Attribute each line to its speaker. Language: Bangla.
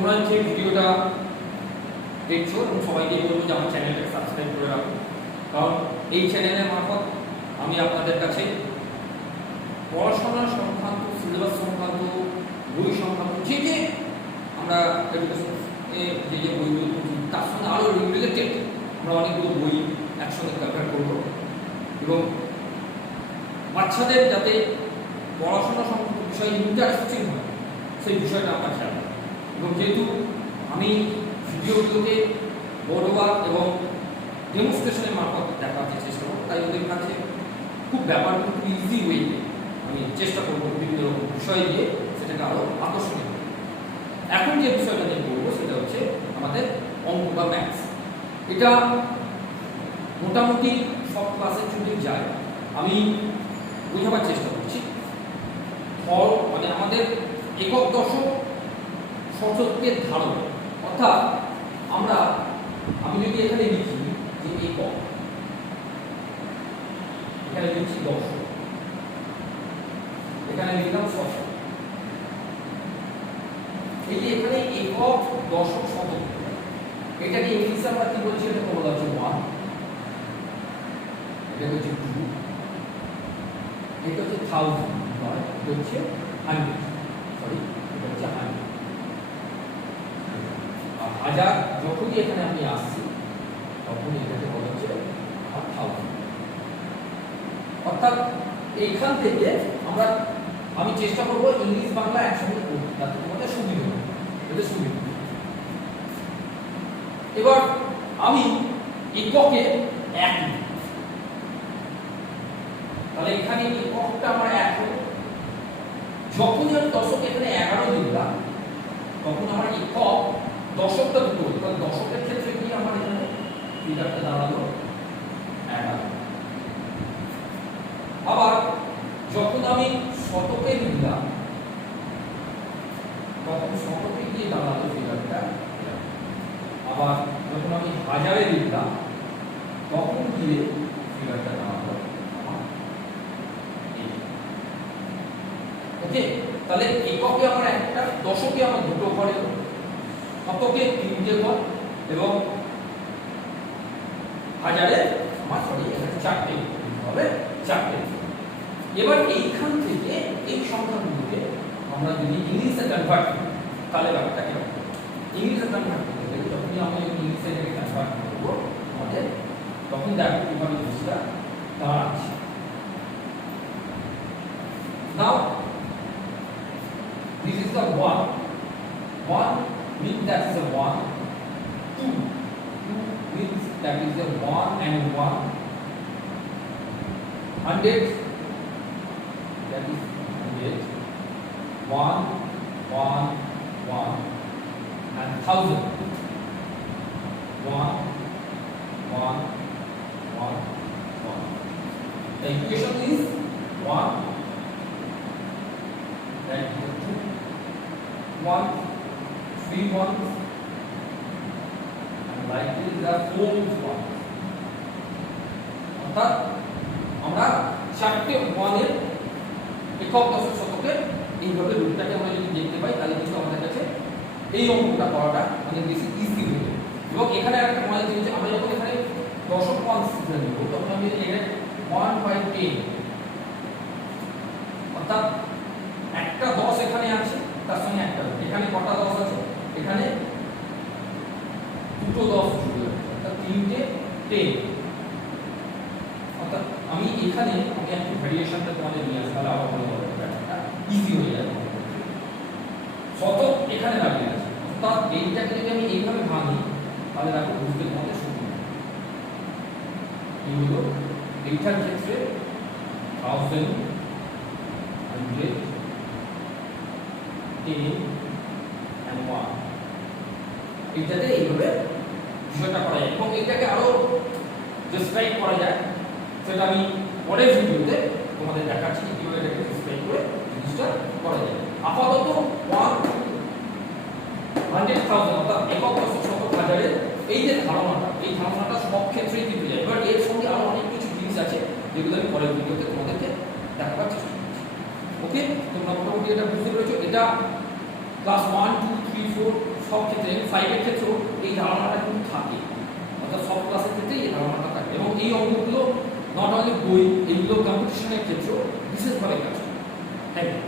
Speaker 1: তোমরা যে ভিডিওটা দেখছ এবং সবাইকে বলব যে আমার চ্যানেলটাকে সাবস্ক্রাইব করে রাখো কারণ এই চ্যানেলের মারফত আমি আপনাদের কাছে পড়াশোনা সংক্রান্ত সিলেবাস সংক্রান্ত, বই সংক্রান্ত যে যে আমরা যে যে বইগুলো তার সঙ্গে আরও রিলেটেড আমরা অনেকগুলো বই একসঙ্গে কভার করব এবং বাচ্চাদের যাতে পড়াশোনা সংক্রান্ত বিষয়ে ইন্টারেস্টিং হয় সেই বিষয়টা আমরা খেয়াল। এবং যেহেতু আমি ভিডিওগুলোকে বড়োয়া এবং ডেমনস্ট্রেশনের মারফত দেখাতে চেষ্টা করব, তাই ওদের কাছে খুব ব্যাপার খুব ইজি ওয়েতে আমি চেষ্টা করব বিভিন্ন বিষয় দিয়ে সেটাকে আরও আকর্ষণীয় করে। এখন যে বিষয়টা নিয়ে বলব সেটা হচ্ছে আমাদের অঙ্ক বা ম্যাথস এটা মোটামুটি সব ক্লাসের যদি যায়। আমি বোঝাবার চেষ্টা করছি। ফল মানে আমাদের একক দশক শতকের ধারণ। অর্থাৎ আমরা, আমি যদি এখানে লিখি যে একক এখানে লিখছি দশক এখানে লিখলাম শতক এই যে এখানে একক দশক শতক এটাকে ইংলিশে আমরা কি বলছি এটাকে বলা হচ্ছে ওয়ান এটা হচ্ছে টু এটা হচ্ছে থাউজেন্ড নয়, এটা হচ্ছে হান্ড্রেড সরি এটা হচ্ছে হান্ড্রেড হাজার যখনই এখানে আমি আসছি তখন এটাকে বলা হচ্ছে অর্থাৎ এইখান থেকে আমরা, আমি চেষ্টা করব ইংলিশ বাংলা একসঙ্গে পড়তে যাতে তোমাদের সুবিধা এতে সুবিধা এবার আমি এককে এক তাহলে এখানে এককটা আমার এক হলো যখনই আমি দশক এখানে এগারো দিলাম, তখন আমার একক দশকটা দুটো কারণ দশকের ক্ষেত্রে কি আমার এখানে ফিগারটা দাঁড়াল? এগারো আবার যখন আমি শতকে নিলাম, তখন শতকে গিয়ে দাঁড়াল ফিগারটা আবার যখন আমি হাজারে লিখলাম তখন গিয়ে ফিগারটা দাঁড়াল। ওকে তাহলে এককে আমার একটা, দশকে আমার দুটো ঘরে শতকে তিনটে ঘর এবং হাজারে আমার সরি চারটে হবে চারটে এবার এইখান থেকে এই সংখ্যাগুলোকে আমরা যদি ইংলিশে কনভার্ট করি তাহলে ব্যাপারটা কীরকম ইংলিশে কনভার্ট করতে গেলে যখনই আমি ইংলিশে এটাকে কনভার্ট করব আমাদের তখন দেখো কীভাবে জিনিসটা দাঁড়াচ্ছে। Now, this is the one One means that is a 1 2 2 means that is a 1 and 1 100 that is 100 1 1 1 and 1000 1 1 1 1 the equation is 1 that is 2 1 three ones and likely the four ones অর্থাৎ আমরা চারটে ওয়ানের একক দশক শতকে এইভাবে রূপটাকে আমরা যদি দেখতে পাই, তাহলে কিন্তু আমাদের কাছে এই অঙ্কটা করাটা অনেক বেশি ইজি হয়ে যাবে। এবং এখানে একটা মজার জিনিস আমরা যখন এখানে দশক ওয়ান সিগন্যাল দেবো তখন আমি এখানে ওয়ান বাই টেন অর্থাৎ একটা দশ এখানে আছে তার সঙ্গে একটা দশ। এখানে কটা দশ আছে এখানে দুটো দশ আছে অর্থাৎ তিনটে টেন অর্থাৎ আমি এখানে আমি একটু ভ্যারিয়েশনটা তোমাদের নিয়ে আসি, তাহলে আবার ভালো হবে ইজি হয়ে যাবে। শতক এখানে দাঁড়িয়ে আছে, অর্থাৎ এইটাকে যদি আমি এইভাবে ভাঙি, তাহলে দেখো বুঝতে তোমাদের সুবিধা এইগুলো এইটার ক্ষেত্রে thousand hundred ten and one এইটাতে এইভাবে বিষয়টা করা যায়। এবং এটাকে আরও ডিসক্রাইব করা যায়। সেটা আমি পরের ভিডিওতে তোমাদের দেখাচ্ছি যে কীভাবে এটাকে ডিসক্রাইব করে জিনিসটা করা যায়। আপাতত ওয়ান হান্ড্রেড থাউজেন্ড অর্থাৎ একক দশক হাজারের এই যে ধারণাটা, এই ধারণাটা সব ক্ষেত্রেই কিন্তু যায়। এবার এর সঙ্গে আরও অনেক কিছু জিনিস আছে যেগুলো আমি পরের ভিডিওতে তোমাদেরকে দেখাবার চেষ্টা করছি। ওকে তোমরা মোটামুটি এটা বুঝতে পেরেছ। এটা class one two three four সব ক্ষেত্রে ফাইভের ক্ষেত্রেও এই ধারণাটা কিন্তু থাকে। অর্থাৎ সব ক্লাসের ক্ষেত্রে এই ধারণাটা থাকে। এবং এই অঙ্কগুলো নট অনলি বই, এগুলো কম্পিটিশনের ক্ষেত্রেও বিশেষভাবে কাজ করে। Thank you